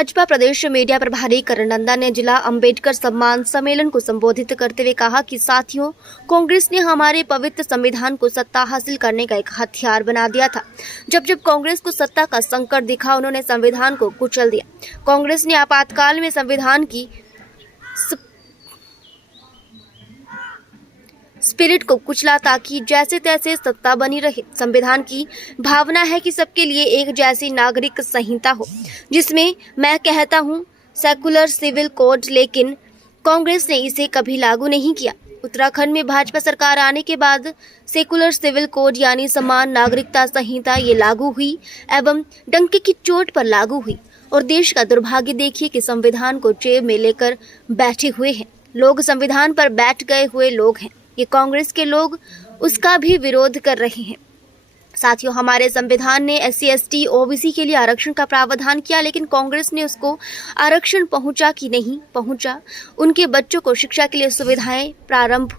भाजपा प्रदेश media प्रभारी करण नंदा ने जिला अंबेडकर सम्मान सम्मेलन को संबोधित करते हुए कहा कि साथियों, कांग्रेस ने हमारे पवित्र संविधान को सत्ता हासिल करने का एक हथियार बना दिया था। जब जब कांग्रेस को सत्ता का संकट दिखा, उन्होंने संविधान को कुचल दिया। कांग्रेस ने आपातकाल में संविधान की स्पिरिट को कुचला ताकि जैसे तैसे सत्ता बनी रहे। संविधान की भावना है कि सबके लिए एक जैसी नागरिक संहिता हो, जिसमें मैं कहता हूं सेकुलर सिविल कोड, लेकिन कांग्रेस ने इसे कभी लागू नहीं किया। उत्तराखंड में भाजपा सरकार आने के बाद सेकुलर सिविल कोड यानी समान नागरिकता संहिता ये लागू हुई एवं डंके की चोट पर लागू हुई। और देश का दुर्भाग्य देखिए कि संविधान को जेब में लेकर बैठे हुए हैं लोग, संविधान पर बैठ गए हुए लोग हैं। ये कांग्रेस के लोग उसका भी विरोध कर रहे हैं। साथियों, हमारे संविधान ने SC ST OBC के लिए आरक्षण का प्रावधान किया, लेकिन कांग्रेस ने उसको आरक्षण पहुंचा कि नहीं पहुंचा, उनके बच्चों को शिक्षा के लिए सुविधाएं प्रारंभ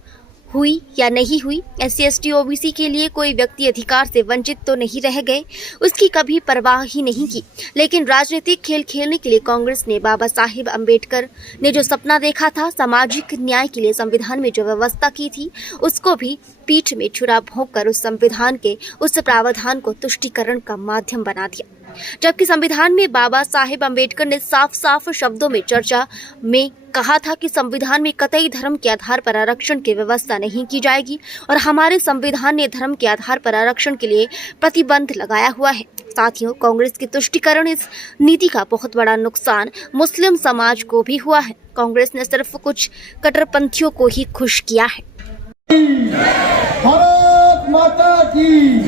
हुई या नहीं हुई, SC ST OBC के लिए कोई व्यक्ति अधिकार से वंचित तो नहीं रह गए, उसकी कभी परवाह ही नहीं की। लेकिन राजनीतिक खेल खेलने के लिए कांग्रेस ने बाबा साहिब अम्बेडकर ने जो सपना देखा था, सामाजिक न्याय के लिए संविधान में जो व्यवस्था की थी, उसको भी पीठ में छुरा भोंककर उस संविधान के उस प्रावधान को तुष्टीकरण का माध्यम बना दिया। जबकि संविधान में बाबा साहेब अम्बेडकर ने साफ साफ शब्दों में चर्चा में कहा था कि संविधान में कतई धर्म के आधार पर आरक्षण की व्यवस्था नहीं की जाएगी, और हमारे संविधान ने धर्म के आधार पर आरक्षण के लिए प्रतिबंध लगाया हुआ है। साथियों, कांग्रेस की तुष्टीकरण इस नीति का बहुत बड़ा नुकसान मुस्लिम समाज को भी हुआ है। कांग्रेस ने सिर्फ कुछ कट्टरपंथियों को ही खुश किया है। भारत माता की,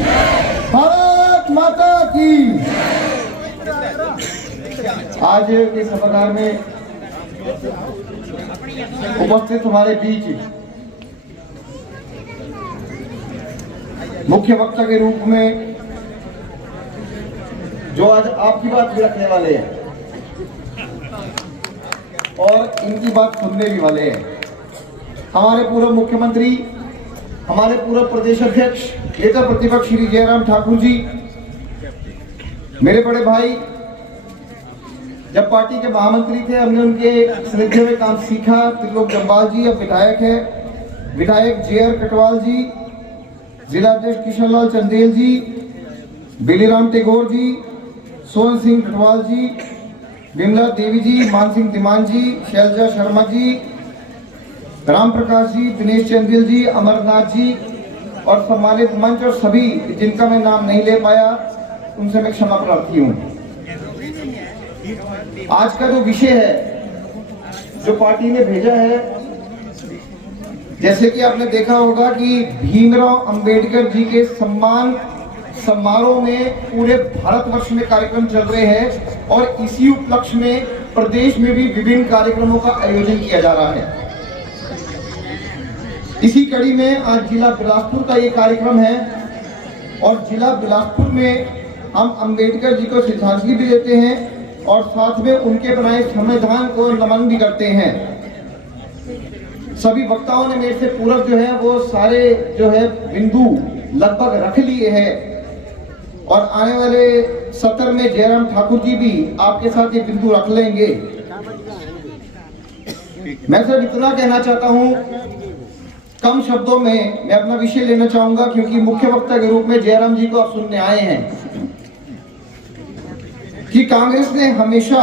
भारत माता की। आज इस सभागार में उपस्थित हमारे बीच मुख्य वक्ता के रूप में जो आज आपकी बात भी रखने वाले हैं और इनकी बात सुनने भी वाले हैं, हमारे पूर्व मुख्यमंत्री, हमारे पूर्व प्रदेश अध्यक्ष नेता प्रतिपक्ष श्री जयराम ठाकुर जी, मेरे बड़े भाई, जब पार्टी के महामंत्री थे हमने उनके सानिध्य में काम सीखा। त्रिलोक जम्वाल जी अब विधायक है, विधायक JR कटवाल जी, जिला अध्यक्ष किशनलाल चंदेल जी, बिलीराम टेगोर जी, सोहन सिंह कटवाल जी, विमला देवी जी, मान सिंह दिमान जी, शैलजा शर्मा जी, राम प्रकाश जी, दिनेश चंदेल जी, अमरनाथ जी और सम्मानित मंच और सभी जिनका मैं नाम नहीं ले पाया उनसे मैं क्षमा प्रार्थी हूँ। आज का जो विषय है जो पार्टी ने भेजा है, जैसे कि आपने देखा होगा कि भीमराव अंबेडकर जी के सम्मान समारोह में पूरे भारतवर्ष में कार्यक्रम चल रहे हैं और इसी उपलक्ष्य में प्रदेश में भी विभिन्न कार्यक्रमों का आयोजन किया जा रहा है। इसी कड़ी में आज जिला बिलासपुर का ये कार्यक्रम है और जिला बिलासपुर में हम अंबेडकर जी को श्रद्धांजलि भी देते हैं और साथ में उनके बनाए संविधान को नमन भी करते हैं। सभी वक्ताओं ने मेरे से पूर्व जो है वो सारे जो है बिंदु लगभग रख लिए हैं और आने वाले सत्र में जयराम ठाकुर जी भी आपके साथ ये बिंदु रख लेंगे। मैं सिर्फ इतना कहना चाहता हूं, कम शब्दों में मैं अपना विषय लेना चाहूंगा क्योंकि मुख्य वक्ता के रूप में जयराम जी को आप सुनने आए हैं कि कांग्रेस ने हमेशा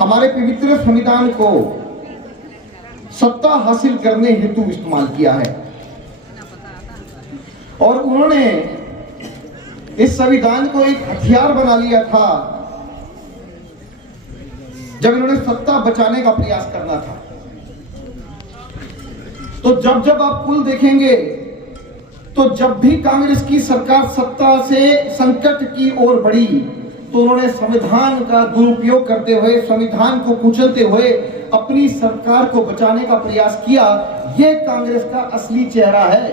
हमारे पवित्र संविधान को सत्ता हासिल करने हेतु इस्तेमाल किया है और उन्होंने इस संविधान को एक हथियार बना लिया था जब इन्होंने सत्ता बचाने का प्रयास करना था। तो जब जब आप कुल देखेंगे तो जब भी कांग्रेस की सरकार सत्ता से संकट की ओर बढ़ी तो उन्होंने संविधान का दुरुपयोग करते हुए, संविधान को कुचलते हुए अपनी सरकार को बचाने का प्रयास किया। यह कांग्रेस का असली चेहरा है।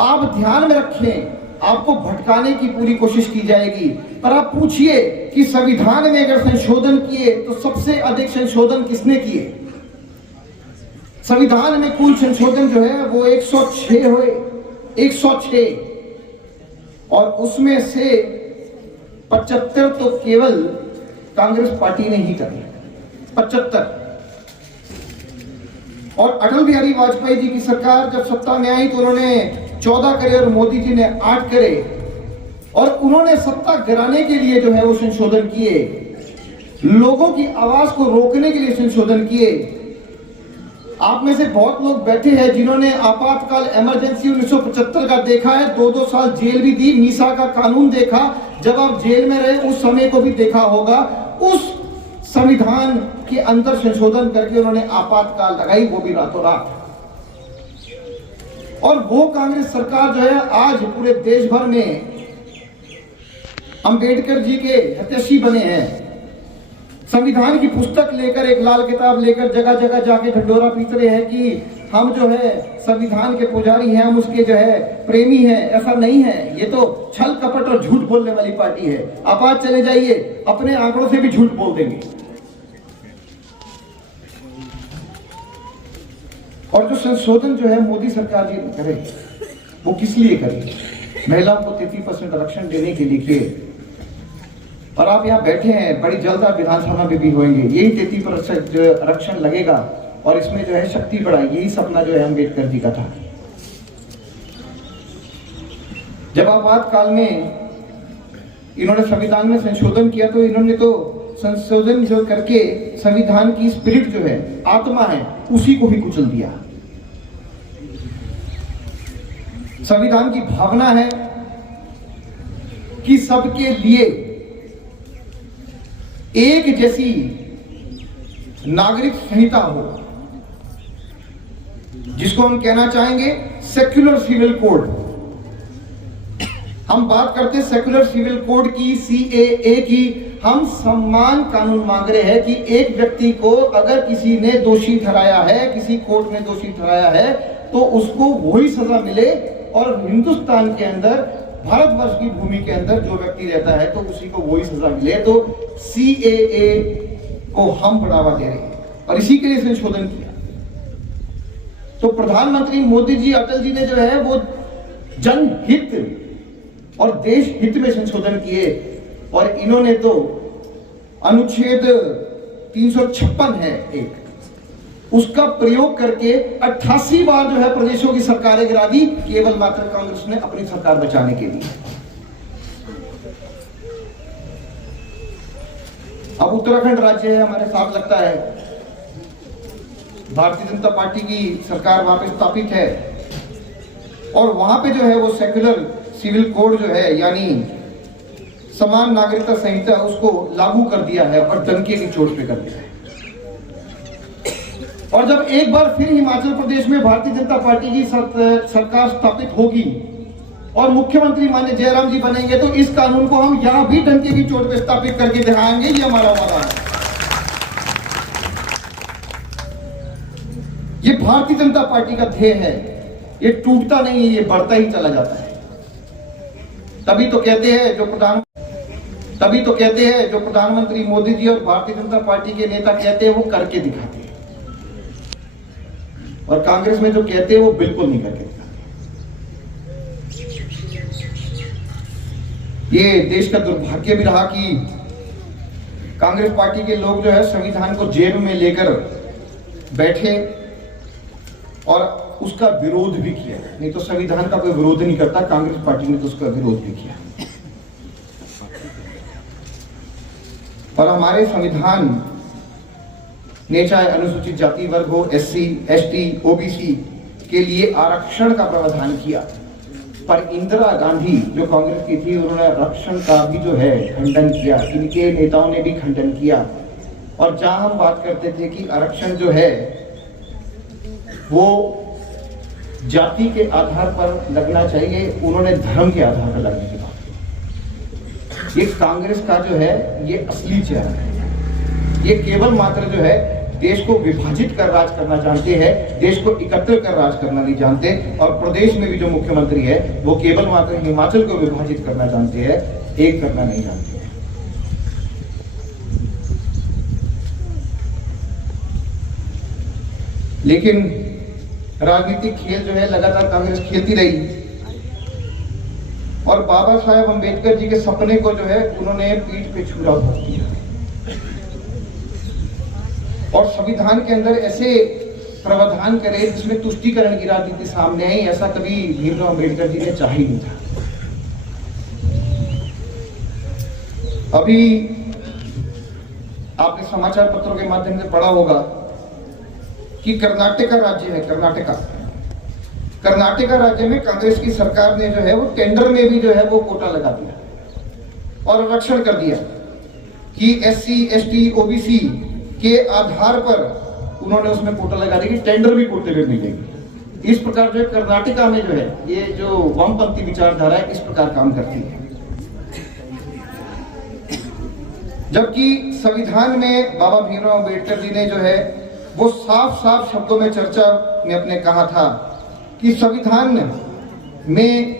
आप ध्यान में रखें, आपको भटकाने की पूरी कोशिश की जाएगी, पर आप पूछिए कि संविधान में अगर संशोधन किए तो सबसे अधिक संशोधन किसने किए? संविधान में कुल संशोधन जो है वो 106 हुए, 106 और उसमें से 75 तो केवल कांग्रेस पार्टी ने ही करे, 75। और अटल बिहारी वाजपेयी जी की सरकार जब सत्ता में आई तो उन्होंने 14 करे और मोदी जी ने 8 करे, और उन्होंने सत्ता गिराने के लिए जो है वो संशोधन किए, लोगों की आवाज को रोकने के लिए संशोधन किए। आप में से बहुत लोग बैठे हैं जिन्होंने आपातकाल इमरजेंसी 1975 का देखा है, 2-2 साल जेल भी दी, मीसा का कानून देखा, जब आप जेल में रहे उस समय को भी देखा होगा। उस संविधान के अंदर संशोधन करके उन्होंने आपातकाल लगाई, वो भी रातों रात। और वो कांग्रेस सरकार जो है आज पूरे देश भर में अंबेडकर जी के हितैषी बने हैं। संविधान की पुस्तक लेकर, एक लाल किताब लेकर जगह जगह जाके ढंढोरा पीट रहे हैं कि हम जो है संविधान के पुजारी हैं, हम उसके जो है प्रेमी हैं। ऐसा नहीं है, ये तो छल कपट और झूठ बोलने वाली पार्टी है। आप आज चले जाइए, अपने आंकड़ों से भी झूठ बोल देंगे। और जो संशोधन जो है मोदी सरकार जी ने करे, वो किस लिए करे? महिलाओं को 33% आरक्षण देने के लिए किए। और आप यहाँ बैठे हैं, बड़ी जल्द आप विधानसभा में भी होंगे, यही 33% जो आरक्षण लगेगा और इसमें जो है शक्ति बढ़ाएगी। यही सपना जो है अम्बेडकर जी का था। जब आपातकाल में इन्होंने संविधान में संशोधन किया तो इन्होंने तो संशोधन जो करके संविधान की स्पिरिट जो है, आत्मा है, उसी को ही कुचल दिया। संविधान की भावना है कि सबके लिए एक जैसी नागरिक संहिता हो, जिसको हम कहना चाहेंगे सेक्युलर सिविल कोड। हम बात करते हैं सेक्युलर सिविल कोड की, CAA की। हम समान कानून मांग रहे हैं कि एक व्यक्ति को अगर किसी ने दोषी ठहराया है, किसी कोर्ट ने दोषी ठहराया है, तो उसको वही सजा मिले। और हिंदुस्तान के अंदर, भारतवर्ष की भूमि के अंदर जो व्यक्ति रहता है तो उसी को वही सजा मिले। तो CAA को हम बढ़ावा दे रहे हैं और इसी के लिए संशोधन किया। तो प्रधानमंत्री मोदी जी, अटल जी ने जो है वो जनहित और देश हित में संशोधन किए। और इन्होंने तो अनुच्छेद 356 है एक, उसका प्रयोग करके 88 बार जो है प्रदेशों की सरकारें गिरा दी, केवल मात्र कांग्रेस ने अपनी सरकार बचाने के लिए। अब उत्तराखंड राज्य है हमारे साथ, लगता है भारतीय जनता पार्टी की सरकार वहां पे स्थापित है और वहां पे जो है वो सेक्युलर सिविल कोड जो है, यानी समान नागरिकता संहिता, उसको लागू कर दिया है और डंके की चोट पे कर दिया है। और जब एक बार फिर हिमाचल प्रदेश में भारतीय जनता पार्टी की सरकार स्थापित होगी और मुख्यमंत्री माननीय जयराम जी बनेंगे, तो इस कानून को हम यहां भी डंके की चोट पे स्थापित करके दिखाएंगे। ये हमारा वादा है। ये भारतीय जनता पार्टी का ध्येय है, ये टूटता नहीं है, ये बढ़ता ही चला जाता है। तभी तो कहते हैं जो प्रधानमंत्री मोदी जी और भारतीय जनता पार्टी के नेता कहते हैं वो करके दिखाते हैं, और कांग्रेस में जो कहते हैं वो बिल्कुल नहीं करके दिखाते। ये देश का दुर्भाग्य भी रहा कि कांग्रेस पार्टी के लोग जो है संविधान को जेब में लेकर बैठे और उसका विरोध भी किया। नहीं तो संविधान का कोई विरोध नहीं करता, कांग्रेस पार्टी ने तो उसका विरोध भी किया। और हमारे संविधान ने चाहे अनुसूचित जाति वर्ग हो, SC, ST, OBC के लिए आरक्षण का प्रावधान किया, पर इंदिरा गांधी जो कांग्रेस की थी, उन्होंने आरक्षण का भी जो है खंडन किया। इनके नेताओं ने भी खंडन किया। और जहां हम बात करते थे कि आरक्षण जो है वो जाति के आधार पर लगना चाहिए, उन्होंने धर्म के आधार पर लगने की बात की। ये कांग्रेस का जो है ये असली चेहरा है। ये केवल मात्र जो है देश को विभाजित कर राज करना जानते हैं, देश को एकत्र कर राज करना नहीं जानते। और प्रदेश में भी जो मुख्यमंत्री है वो केवल मात्र हिमाचल को विभाजित करना जानते हैं, एक करना नहीं जानते हैं। लेकिन राजनीतिक खेल जो है लगातार कांग्रेस खेलती रही। और बाबा साहेब अम्बेडकर जी के सपने को जो है उन्होंने पीठ पे छुरा भोग दिया। और संविधान के अंदर ऐसे प्रावधान करे जिसमें तुष्टीकरण की राजनीति सामने आई, ऐसा कभी भीमराव अम्बेडकर जी ने चाहा ही नहीं था। अभी आपने समाचार पत्रों के माध्यम से पढ़ा होगा कि कर्नाटका राज्य है, कर्नाटका राज्य में कांग्रेस की सरकार ने जो है वो टेंडर में भी जो है वो कोटा लगा दिया और आरक्षण कर दिया कि SC ST OBC के आधार पर उन्होंने उसमें कोटा लगा दिया कि टेंडर भी कोटे पे मिलेंगे। इस प्रकार जो है कर्नाटका में जो है ये जो वामपंथी विचारधारा है इस प्रकार काम करती है। जबकि संविधान में बाबा भीमराव अम्बेडकर जी ने जो है वो साफ साफ शब्दों में चर्चा में अपने कहा था कि संविधान में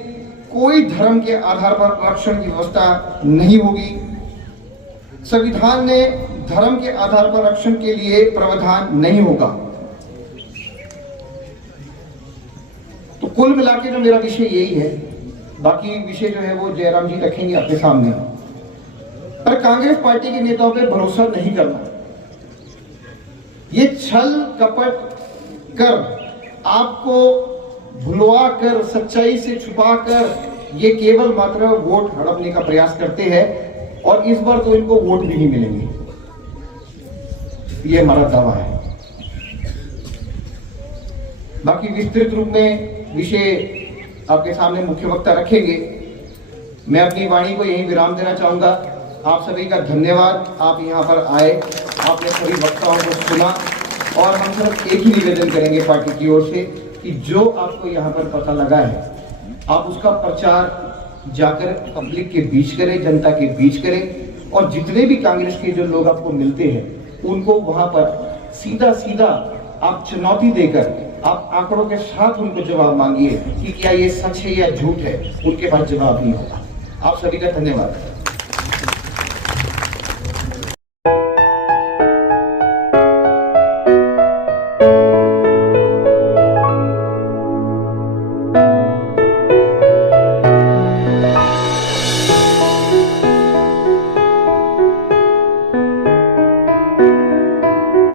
कोई धर्म के आधार पर आरक्षण की व्यवस्था नहीं होगी। संविधान में धर्म के आधार पर आरक्षण के लिए प्रावधान नहीं होगा। तो कुल मिलाकर जो मेरा विषय यही है, बाकी विषय जो है वो जयराम जी रखेंगे आपके सामने। पर कांग्रेस पार्टी के नेताओं पे भरोसा नहीं करना। ये छल कपट कर आपको भुलवा कर सच्चाई से छुपा कर ये केवल मात्र वोट हड़पने का प्रयास करते हैं और इस बार तो इनको वोट भी नहीं मिलेंगे, ये हमारा दावा है। बाकी विस्तृत रूप में विषय आपके सामने मुख्य वक्ता रखेंगे। मैं अपनी वाणी को यहीं विराम देना चाहूंगा। आप सभी का धन्यवाद, आप यहाँ पर आए, आपने सभी वक्ताओं को सुना और हम सिर्फ एक ही निवेदन करेंगे पार्टी की ओर से कि जो आपको यहाँ पर पता लगा है आप उसका प्रचार जाकर पब्लिक के बीच करें, जनता के बीच करें और जितने भी कांग्रेस के जो लोग आपको मिलते हैं उनको वहां पर सीधा सीधा आप चुनौती देकर आप आंकड़ों के साथ उनको जवाब मांगिए कि क्या ये सच है या झूठ है। उनके पास जवाब नहीं होगा। आप सभी का धन्यवाद।